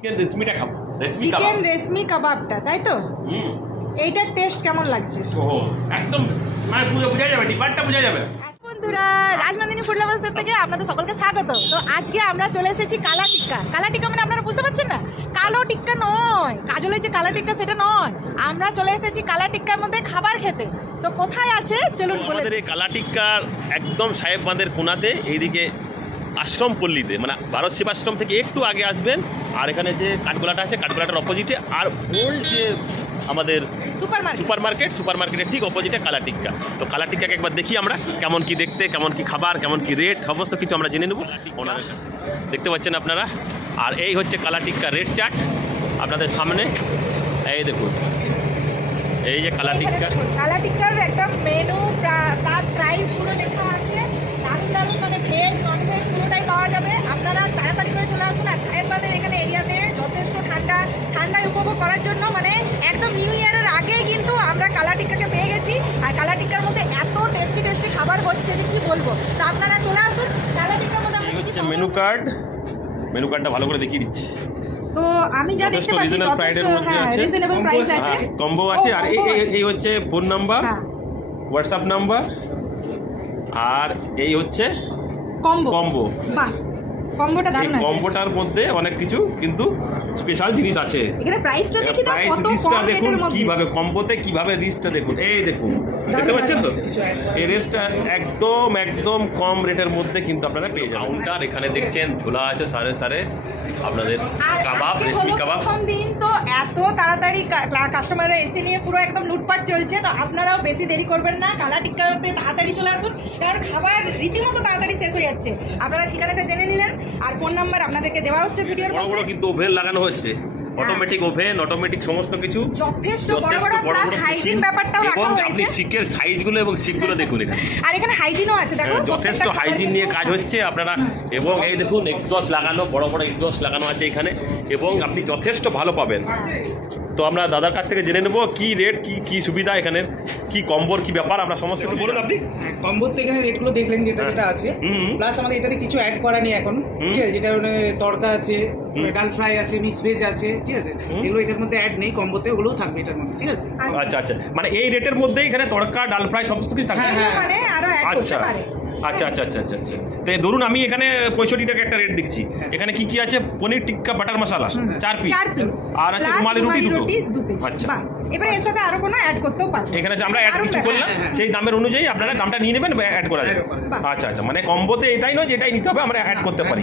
Chicken রেশমিটা খাবো। Chicken রেশমি কাবাবটা, তাই তো? এইটার টেস্ট কেমন লাগছে? ওহো, একদম মানে পুরো বোঝা যাবে, ডিপার্টটা বোঝা যাবে। বন্ধুরা, রাজনন্দিনী ফুড লাভার্সের থেকে আপনাদের সকলকে স্বাগত। তো আজকে আমরা চলে এসেছি কালা টিক্কা। কালা টিক্কা মানে আপনারা বুঝতে পারছেন না, কালো টিক্কা নয়, কাজলের যে কালা টিক্কা সেটা নয়। আমরা চলে এসেছি কালা টিক্কার মধ্যে খাবার খেতে। তো কোথায় আছে চলুন বলে। আমাদের এই কালা টিক্কার একদম সাহেব বাঁধের কোনাতে, এইদিকে আশ্রম পল্লীতে, মানে ভারত সেবাশ্রম থেকে একটু আগে আসবেন। আর এখানে যে কাঠগোলাটা আছে, কাঠগোলাটার অপোজিটে আর ওল্ড যে আমাদের সুপার মার্কেটের ঠিক অপোজিটে কালা টিক্কা। তো কালা টিক্কাকে একবার দেখি আমরা, কেমন কি দেখতে, কেমন কি খাবার, কেমন কি রেট, সমস্ত কিছু আমরা জেনে নেব ওনাদের কাছে। দেখতে পাচ্ছেন আপনারা, আর এই হচ্ছে কালা টিক্কা রেট চার্ট আপনাদের সামনে। এই দেখুন, এই যে কালা টিক্কার একটা মেনু প্লাস প্রাইস পুরো লেখা আছে। দারুণ মানে ভেজ নন ভেজ পুরোটাই পাওয়া যাবে। আপনারা তাড়াতাড়ি করে চলে আসুন। আর সাহেববাঁধের এখানে এরিয়াতে যথেষ্ট ঠান্ডায় উপভোগ করার জন্য, মানে একদম নিউ ইয়ারের আগেই কিন্তু আমরা কালা টিক্কাকে পেয়ে গেছি। আর কালা টিক্কার মধ্যে এত টেস্টি খাবার হচ্ছে যে কি বলবো। তো আপনারা চলে আসুন কালা টিক্কার মধ্যে। আমরা কি মেনু কার্ডটা ভালো করে দেখিয়ে দিচ্ছি। তো আমি যা দেখতে পাচ্ছি রিজনেবল প্রাইস আছে, কম্বো আছে। আর এই হচ্ছে ফোন নাম্বার, হোয়াটসঅ্যাপ নাম্বার, আর এই হচ্ছে কম্বো। বাহ, কম্বোটা দারুণ আছে। কম্বোটার মধ্যে অনেক কিছু কিন্তু স্পেশাল জিনিস আছে। এখানে প্রাইসটা দেখি দাও, প্রাইস লিস্টটা দেখুন কিভাবে, কম্বোতে কিভাবে লিস্টটা দেখুন। এই দেখুন, দেখতে পাচ্ছেন তো, এই রেটটা একদম কম রেটের মধ্যে কিন্তু আপনারা পেয়ে যাবেন। কাউন্টার এখানে দেখছেন ঝোলা আছে সারে সারে আপনাদের কাবাব, রেশমি কাবাব। প্রথম দিন তো এত তাড়াতাড়ি কাস্টমাররা এসে নিয়ে পুরো একদম লুটপাট চলছে। তো আপনারাও বেশি দেরি করবেন না, কালা টিক্কাতে তাড়াতাড়ি চলে আসুন, কারণ খাবার রীতিমতো তাড়াতাড়ি শেষ হয়ে যাচ্ছে। আপনারা ঠিকানাটা জেনে নিলেন, আর ফোন নাম্বার আপনাদেরকে দেওয়া হচ্ছে ভিডিওর মধ্যে। বড় কিন্তু ওভেন লাগানো হচ্ছে, অটোমেটিক ওভেন, অটোমেটিক সমস্ত কিছু, যথেষ্ট বড় হাইজিন ব্যাপারটাও রাখা হয়েছে। আপনি শিকের সাইজগুলো এবং শিকগুলো দেখুন এখানে। আর এখানে হাইজিনও আছে, দেখো যথেষ্ট হাইজিন নিয়ে কাজ হচ্ছে আপনারা। এবং এই দেখুন এক্সস্ট লাগানো, বড় এক্সস্ট লাগানো আছে এখানে, এবং আপনি যথেষ্ট ভালো পাবেন। তো আমরা দাদার কাছ থেকে জেনে নেব কি রেট, কি সুবিধা, এখানে কি কম্বোর কি ব্যাপার, আমরা সমস্ত কিছু বলুন আপনি। কম্বোর তো এখানে রেটগুলো দেখলেন যেটা আছে, প্লাস আমাদের এটাতে কিছু অ্যাড করা নেই এখন, ঠিক আছে? যেটা তড়কা আছে, ডাল ফ্রাই আছে, মিক্স ভেজ আছে, ঠিক আছে? এগুলো এটার মধ্যে অ্যাড নেই, কম্বোতে ওগুলোও থাকবে এটার মধ্যে, ঠিক আছে? আচ্ছা, মানে এই রেটের মধ্যেই এখানে তড়কা, ডাল ফ্রাই সমস্ত কিছু থাকবে। আচ্ছা। তো ধরুন আমি এখানে 65 টাকা একটা রেট দেখছি। এখানে কি আছে? পনির টিক্কা বাটার মশলা 4 পিস, আর আছে রুমালি রুটি 2 পিস। আচ্ছা, এবারে এর সাথে আরো কোনো অ্যাড করতেও পারেন। এখানে যে আমরা অ্যাড কিছু করলাম, সেই দামের অনুযায়ী আপনারা দামটা নিয়ে নেবেন, অ্যাড করা যাবে। আচ্ছা, মানে কম্বোতে এটাই নয় যে এটাই নিতে হবে, আমরা অ্যাড করতে পারি।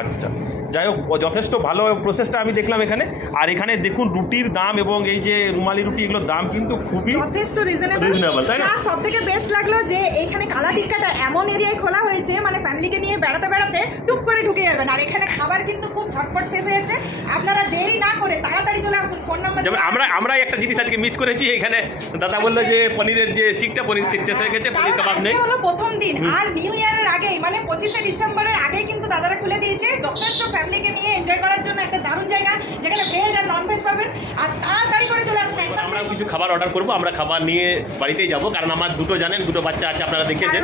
আচ্ছা, যাই হোক, যথেষ্ট ভালো প্রসেসটা আমি দেখলাম এখানে। আর এখানে দেখুন রুটির দাম এবং এই যে রুমালি রুটি, এগুলোর দাম কিন্তু খুবই যথেষ্ট রিজনেবল, তাই না? আর সবথেকে বেস্ট লাগলো যে এখানে কালা টিক্কাটা এমন এরিয়ায় খোলা হয়েছে, মানে ফ্যামিলিকে নিয়ে বেড়াতে টুক করে ঢুকে যাবেন। আর এখানে খাবার কিন্তু খুব ঝটপট শেষ হয়ে যাচ্ছে। আপনারা দেরি না করে তাড়াতাড়ি চলে আসুন। ফোন নাম্বার, যেমন আমরা একটা জিনিস আজকে মিস করেছি। এখানে দাদা বললো যে পনিরের যে পনির শেষ হয়ে গেছে, পনির কাবাব নেই। হলো প্রথম দিন, আর নিউ ইয়ারের আগেই, মানে 25শে ডিসেম্বরের আগেই কিন্তু দাদারা খুলে দিয়েছে। যথেষ্ট ফ্যামিলিকে নিয়ে এনজয় করার জন্য একটা দারুণ জায়গা, যেখানে ভেজ আর নন ভেজ পাবেন। আর তাড়াতাড়ি করে চলে আসবেন। আমরা কিছু খাবার অর্ডার করবো, আমরা খাবার নিয়ে বাড়িতেই যাবো, কারণ আমার দুটো বাচ্চা আছে, আপনারা দেখেছেন।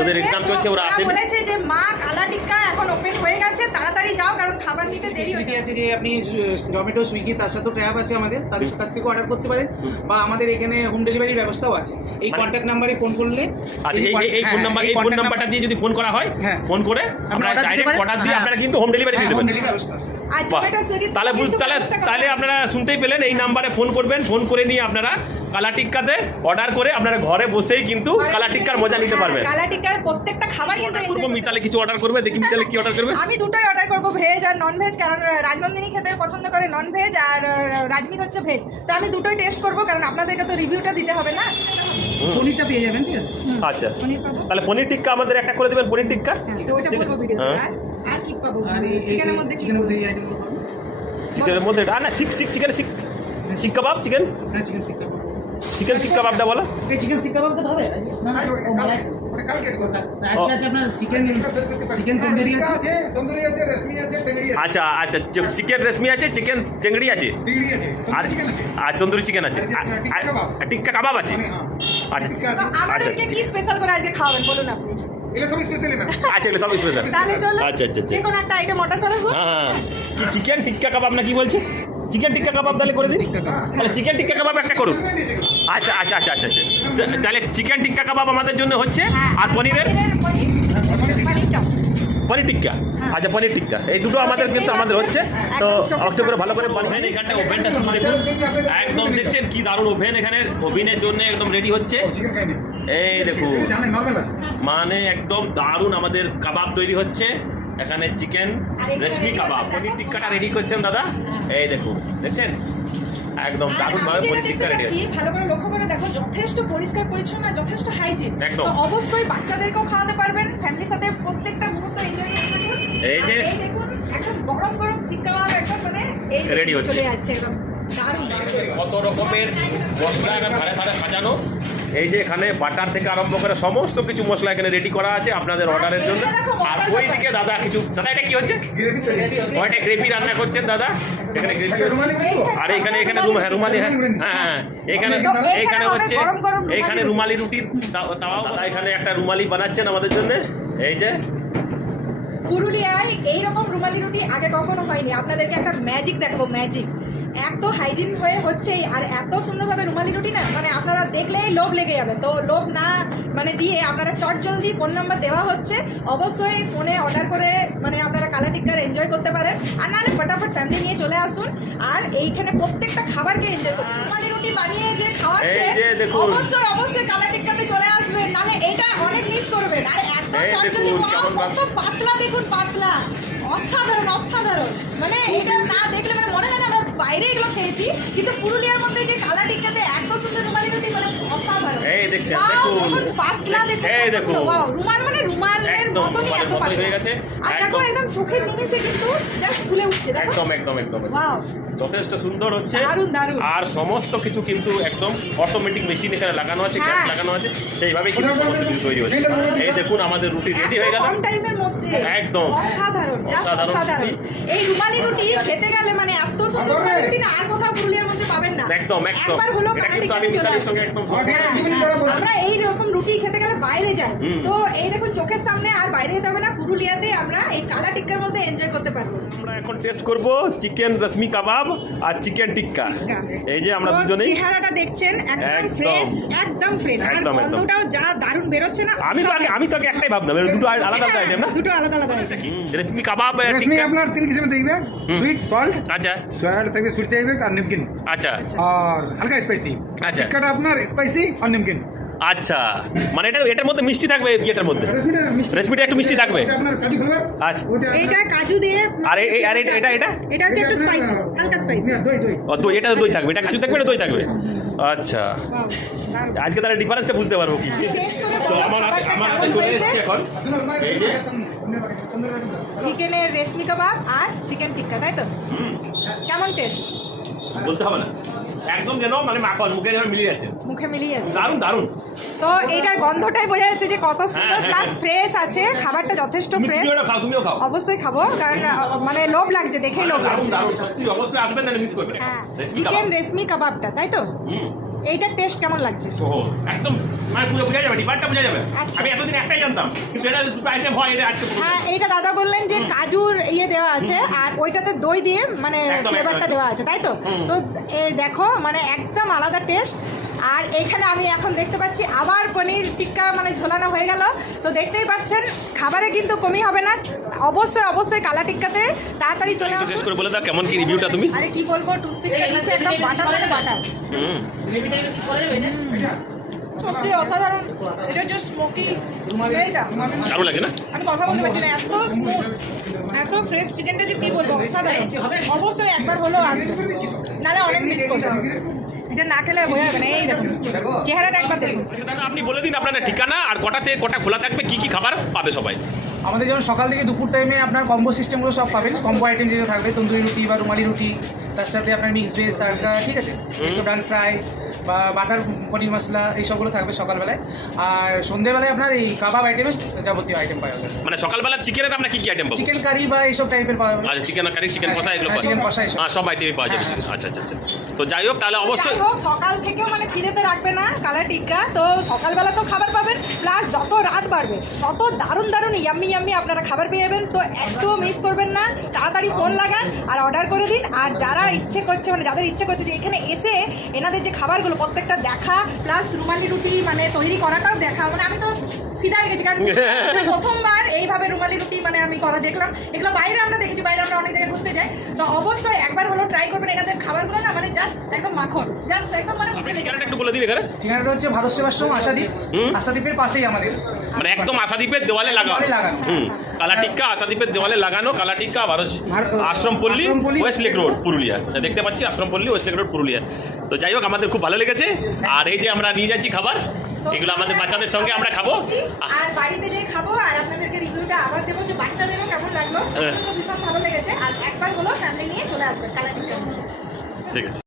ওদের এক্সাম চলছে, ওরা আসে বলেছে যে মা কালা টিক্কা এখন ওপেন হয়ে গেছে, তাড়াতাড়ি যাও, কারণ খাবার নিতে দেরি হয়ে আছে। যে আপনি জোম্যাটো, সুইগি, তার সাথেও ট্যাব আছে আমাদের, তাদের কাছ থেকে অর্ডার করতে পারেন, বা আমাদের এখানে হোম ডেলিভারির ব্যবস্থাও আছে। এই কন্ট্যাক্ট নাম্বারে ফোন করলে, এই ফোন নাম্বারটা দিয়ে যদি ফোন করা হয়, ফোন করে আমরা ডাইরেক্ট অর্ডার দিয়ে আপনারা কিন্তু হোম ডেলিভারি দিয়ে দেবেন। তাহলে আপনারা শুনতেই পেলেন, এই নাম্বারে ফোন করবেন, ফোন করে নিয়ে আপনারা কালা টিক্কাতে অর্ডার করে আপনারা ঘরে বসেই কিন্তু কালা টিক্কার মজা নিতে পারবেন। কালা টিক্কার প্রত্যেকটা খাবার কিন্তু মিতালি কিছু অর্ডার করবে, দেখি মিতালি কি অর্ডার করবে। আমি দুটোই অর্ডার করবো, ভেজ আর নন ভেজ, কারণ রাজনন্দিনী খেতে পছন্দ করে নন ভেজ, আর রাজমিত হচ্ছে ভেজ। তো আমি দুটোই টেস্ট করবো, কারণ আপনাদেরকে তো রিভিউটা দিতে হবে না। পনিরটা পেয়ে যাবেন, ঠিক আছে? আচ্ছা, তাহলে পনির টিক্কা আমাদের একটা করে দেবেন, পনির টিক্কা। তো ওটা বলবো ভিডিও। আর কি পাবো? চিকেনের মধ্যে না, শিক কাবাব, চিকেন শিক কাবাবটা বলো। এই চিকেন শিক কাবাবটা হবে না? আপনার চিকেন তন্দুরি আছে, আচ্ছা, চিকেন রেশমি আছে, চিকেন চেংড়ি আছে, আর তন্দুরি চিকেন আছে, টিক্কা কাবাব আছে। আচ্ছা, আমাদেরকে কি স্পেশাল করে আজকে খাওয়াবেন বলুন আপনি। এগুলো সব স্পেশালি ম্যাম। আচ্ছা এগুলো সব স্পেশাল। তাহলে চলো আচ্ছা আচ্ছা আচ্ছা। যে কোনো একটা আইটেম অর্ডার করে দেবো। হ্যাঁ কি চিকেন টিক্কা কাবাব না কি বলছে? চিকেন টিক্কা কাবাব তাহলে করে দিন। তাহলে চিকেন টিক্কা কাবাব একটা করুন। আচ্ছা আচ্ছা আচ্ছা আচ্ছা আচ্ছা। তাহলে চিকেন টিক্কা কাবাব আমাদের জন্য হচ্ছে, আর পনিরের পনিরটা পনির টিক্কা। আচ্ছা পনির টিক্কা, এই দুটো আমাদের কিন্তু আমাদের হচ্ছে। তো অবশ্যই করে ভালো করে বানিয়ে এখানটা ওভেনটা শুধু দেখুন, একদম দেখছেন কি দারুণ ওভেন। এখানে ওভেনের জন্য একদম রেডি হচ্ছে। এই দেখুন মানে একদম দারুণ আমাদের কাবাব তৈরি হচ্ছে এখানে, চিকেন রেশমি কাবাব। পনির টিক্কাটা রেডি করছেন দাদা, এই দেখুন দেখছেন একদম দারুণ ভাবে পনির টিক্কা রেডি হচ্ছে। ভালো করে লক্ষ্য করে দেখো, যথেষ্ট পরিষ্কার পরিচ্ছন্ন, যথেষ্ট হাইজিন। একদম। তো অবশ্যই বাচ্চাদেরকেও খাওয়াতে পারবেন, ফ্যামিলির সাথে প্রত্যেকটা মুহূর্ত এনজয় করতে পারবেন। এই যে দেখুন একদম গরম গরম শিক কাবাব একদম মানে এই Ready হচ্ছে। চলে যাচ্ছে একদম দারুণ দারুণ। কত রকমের মশলা এখানে ধারে ধারে সাজানো। এই যে এখানে বাটার থেকে আরম্ভ করে সমস্ত কিছু মশলা এখানে রেডি করা আছে আপনাদের অর্ডারের জন্য। আর ওই দিকে দাদা কিছু, দাদা এটা কি হচ্ছে? ওইটা গ্রেভি রান্না করছেন দাদা, এখানে গ্রেভি আর এখানে এখানে রুমালি, হ্যাঁ হ্যাঁ এখানে এখানে হচ্ছে এইখানে রুমালি রুটির তাওয়া। এখানে একটা রুমালি বানাচ্ছেন আমাদের জন্য। এই যে পুরুলিয়ায় এইরকম রুমালি রুটি আগে কখনো হয়নি। আপনাদেরকে একটা ম্যাজিক দেখাবো, ম্যাজিক। এত হাইজিন হয়ে হচ্ছেই আর এত সুন্দরভাবে রুমালি রুটি না, মানে আপনারা দেখলেই লোভ লেগে যাবে। তো লোভ না মানে দিয়ে আপনারা চট জলদি ফোন নাম্বার দেওয়া হচ্ছে, অবশ্যই ফোনে অর্ডার করে মানে আপনারা কালা টিক্কার এনজয় করতে পারেন। আর নাহলে ফটাফট ফ্যামিলি নিয়ে চলে আসুন আর এইখানে প্রত্যেকটা খাবারকে এনজয় করুন। রুমালি রুটি বানিয়ে যে খাওয়াচ্ছে এই যে দেখুন। অবশ্যই অবশ্যই কালা টিক্কাতে চলে আসবেন, নাহলে এটা অনেক মিস করবেন। আর এত এই চট দেখুন, জলদি কেমন কত পাতলা, দেখুন পাতলা, অসাধারণ অসাধারণ। মানে এটা না দেখলে মানে মনে হয় না আমরা বাইরে এগুলো খেয়েছি, কিন্তু পুরুলিয়ার মধ্যে যে কালা টিক্কাতে এত সুন্দর রুমালি রুটি মানে অসাধারণ। এই দেখছেন, Wow, দেখুন। পাতলা দেখুন, এই দেখুন। Wow, রুমাল মানে রুমালের একদম মতনই রুমালের এত মতোই পাতলা হয়ে গেছে, আর দেখো একদম। একদম চোখের নিমেষে কিন্তু জাস্ট ফুলে উঠছে, দেখো একদম একদম একদম ওয়াও যথেষ্ট সুন্দর হচ্ছে। দারুণ, দারুণ। আর সমস্ত কিছু কিন্তু একদম অটোমেটিক মেশিন এখানে লাগানো আছে, গ্যাস হ্যাঁ। লাগানো আছে, সেইভাবেই কিন্তু সমস্ত কিছু তৈরি হচ্ছে। এই দেখুন আমাদের রুটি রেডি হয়ে গেল কম টাইমের মধ্যে একদম। অসাধারণ, just অসাধারণ অসাধারণ। এই রুমালি রুটি খেতে গেলে মানে এত সুন্দর রুমালি রুটি না আর কোথাও পুরুলিয়ার মধ্যে পাবেন না। একদম একদম। একবার হলো এটা কালা কিন্তু আমি টিক্কাতে চলে মিতালির আসুন। সঙ্গে একদম হ্যাঁ, আমরা এই রকম রুটি খেতে গেলে বাইরে যাই, হুম। তো এই দেখুন চোখের সামনে আর বাইরে যেতে হবে না, পুরুলিয়াতে আমরা এই কালা টিক্কার মধ্যে এনজয় করতে পারবো। আমরা এখন টেস্ট করব চিকেন রশ্মি কাবাব আর চিকেন টিক্কা। এই যে আমরা তো দুজনেই, চেহারাটা দেখছেন একদম একদম। ফ্রেশ, একদম ফ্রেশ, আর একদম, একদম। গন্ধটাও যা দারুণ বেরোচ্ছে না। আমি তো আগে একটাই ভাবলাম, এর দুটো আলাদা আলাদা আইটেম না। দুটো আলাদা আলাদা item। রেসমি কাবাব রেশমি টিক্কা। আপনার তিন কিসিমে দেখবে, সুইট সল্ট, আচ্ছা সল্ট থাকবে, সুইট থাকবে আর নিমকিন, আচ্ছা আর হালকা স্পাইসি। আচ্ছা। টিক্কাটা আপনার স্পাইসি আর নিমকিন। আচ্ছা, মানে এটার মধ্যে মিষ্টি থাকবে, এটার মধ্যে রেসমিটা একটু মিষ্টি থাকবে। এটা আপনার কাজু ফ্লেভার। আচ্ছা। এইটা কাজু দিয়ে, আর এটা এটা হচ্ছে একটু স্পাইসি, হালকা স্পাইসি। দই দই। ও দই, এটা দই থাকবে, এটা কাজু থাকবে, এটা দই থাকবে। আচ্ছা, আজকে তাহলে ডিফারেন্সটা বুঝতে পারবো কি। তো আমার হাতে চলে এসেছে এখন এই যে চিকেনের রেশমি কাবাব আর চিকেন টিক্কা, তাই তো? কেমন টেস্ট? বলতে হবে না, একদম যেন মানে মাখন মুখে যেন মিলিয়ে যাচ্ছে, মুখে মিলিয়ে যাচ্ছে। দারুণ দারুণ। তো এইটার গন্ধটাই বোঝা যাচ্ছে যে কত সুন্দর, হ্যাঁ, প্লাস হ্যাঁ। ফ্রেশ আছে, খাবারটা যথেষ্ট ফ্রেশ। তুমিও খাও। অবশ্যই খাবো, কারণ মানে লোভ লাগছে, দেখেই লোভ দারুণ লাগছে। দারুণ, সত্যি অবশ্যই আসবেন না, মিস করবেন না। হ্যাঁ, রেসমি চিকেন কাবাব। রেশমি কাবাবটা, তাই তো? হুম। এইটার টেস্ট কেমন লাগছে? ওহো, একদম মানে পুরো বোঝা যাবে, ডিপার্টটা বোঝা যাবে। আচ্ছা। আমি এতদিন একটাই জানতাম, কিন্তু এটা দুটো আইটেম হয়, এটা আজকে বলতে হ্যাঁ, এইটা দাদা বললেন যে কাজুর দেওয়া আছে আর ওইটাতে দই দিয়ে মানে একদম, ফ্লেভারটা একদম। দেওয়া আছে, তাই তো? হুম। তো দেখো মানে একদম আলাদা টেস্ট। আর এখানে আমি এখন দেখতে পাচ্ছি আবার পনির টিক্কা মানে ঝোলানো হয়ে গেল। তো দেখতেই পাচ্ছেন খাবারে কিন্তু কমই হবে না, অবশ্যই অবশ্যই কালা টিক্কাতে তাড়াতাড়ি চলে একটু আসুন। টেস্ট করে বলে দাও কেমন কি রিভিউটা তুমি। আরে কি বলবো, টুথপিকটা দিচ্ছে একদম বাটার মানে বাটার, হুম। সত্যি অসাধারণ। এটা যে স্মোকি স্মেলটা, দারুণ লাগে না? আমি কথা বলতে পারছি না, এত স্মুথ, এত ফ্রেশ চিকেনটা যে কি বলবো, অসাধারণ। অবশ্যই একবার হলেও আসবে, নাহলে অনেক মিস করতে হবে। এটা না খেলে বোঝা যাবে না। এই দেখুন চেহারাটা একবার দেখুন। আচ্ছা দাদা, আপনি বলে দিন আপনার ঠিকানা আর কটাতে কটা খোলা থাকবে, কি কি খাবার পাবে সবাই। আমাদের যেমন সকাল থেকে দুপুর টাইমে আপনার কম্বো সিস্টেমগুলো সব পাবেন। কম্বো আইটেম যেগুলো থাকবে, তন্দুরি রুটি বা রুমালি রুটি, তার সাথে আপনার মিক্স ভেজ তারকা, ঠিক আছে, ডাল ফ্রাই বা বাটার পনির মশলা এই সবগুলো থাকবে সকালবেলায়। আর সন্ধ্যেবেলায় আপনার এই কাবাব আইটেমের যাবতীয় আইটেম পাওয়া যাবে। মানে সকালবেলা চিকেনের আপনার কি কি আইটেম পাবো? চিকেন কারি বা এইসব টাইপের পাওয়া যাবে। আচ্ছা, চিকেন কারি, চিকেন কষা এগুলো হ্যাঁ, চিকেন কষা এসব। সব আইটেমই পাওয়া যাবে। হ্যাঁ, আচ্ছা আচ্ছা আচ্ছা। তো যাই হোক, তাহলে অবশ্যই যাই হোক, সকাল থেকেও মানে খিদেতে রাখবে না কালা টিক্কা। তো সকালবেলা তো খাবার পাবেন, প্লাস যত রাত বাড়বে তত দারুণ দারুণ ইয়াম্মি ইয়াম্মি আপনারা খাবার পেয়ে যাবেন। তো একটু মিস করবেন না, তাড়াতাড়ি ফোন লাগান আর অর্ডার করে দিন। আর যারা ইচ্ছে করছে, মানে যাদের ইচ্ছে করছে যে এখানে এসে এনাদের যে খাবারগুলো প্রত্যেকটা দেখা, প্লাস রুমালি রুটি মানে তৈরি করাটাও দেখা, মানে আমি তো ফিদা হয়ে গেছি, কারণ প্রথমবার এইভাবে রুমালি রুটি মানে আমি করা দেখলাম। এগুলো বাইরে আমরা দেখেছি, বাইরে আমরা অনেক জায়গায় ঘুরতে যাই। তো অবশ্যই একবার হলো ট্রাই করবেন এনাদের খাবারগুলো, না মানে জাস্ট একদম মাখন, জাস্ট একদম মানে মুখে লেগে ঠিকানাটা একটু বলে দিন এখানে। ঠিকানাটা হচ্ছে ভারত সেবাশ্রম আশাদ্বীপ। আশাদ্বীপের পাশেই আমাদের, মানে একদম আশাদ্বীপের দেওয়ালে লাগানো। দেওয়ালে লাগানো। কালা টিক্কা আশাদ্বীপের দেওয়ালে লাগানো, কালা টিক্কা আশ্রমপল্লী, আশ্রমপল্লী, ওয়েস্ট লেক রোড, পুরুলিয়া। দেখতে পাচ্ছি আশ্রমপল্লী, ওয়েস্ট লেক রোড, পুরুলিয়া। তো যাই হোক, আমাদের খুব ভালো লেগেছে। আর এই যে আমরা নিয়ে যাচ্ছি খাবার, এগুলো আমাদের বাচ্চাদের সঙ্গে আমরা খাবো, আর বাড়িতে যেয়ে খাবো। আর আপনাদেরকে রিভিউটা আবার দেবো যে বাচ্চাদেরও কেমন লাগলো। আমার তো ভীষণ ভালো লেগেছে। আর একবার হলো ফ্যামিলি নিয়ে চলে আসবেন কালা টিক্কা। ঠিক আছে।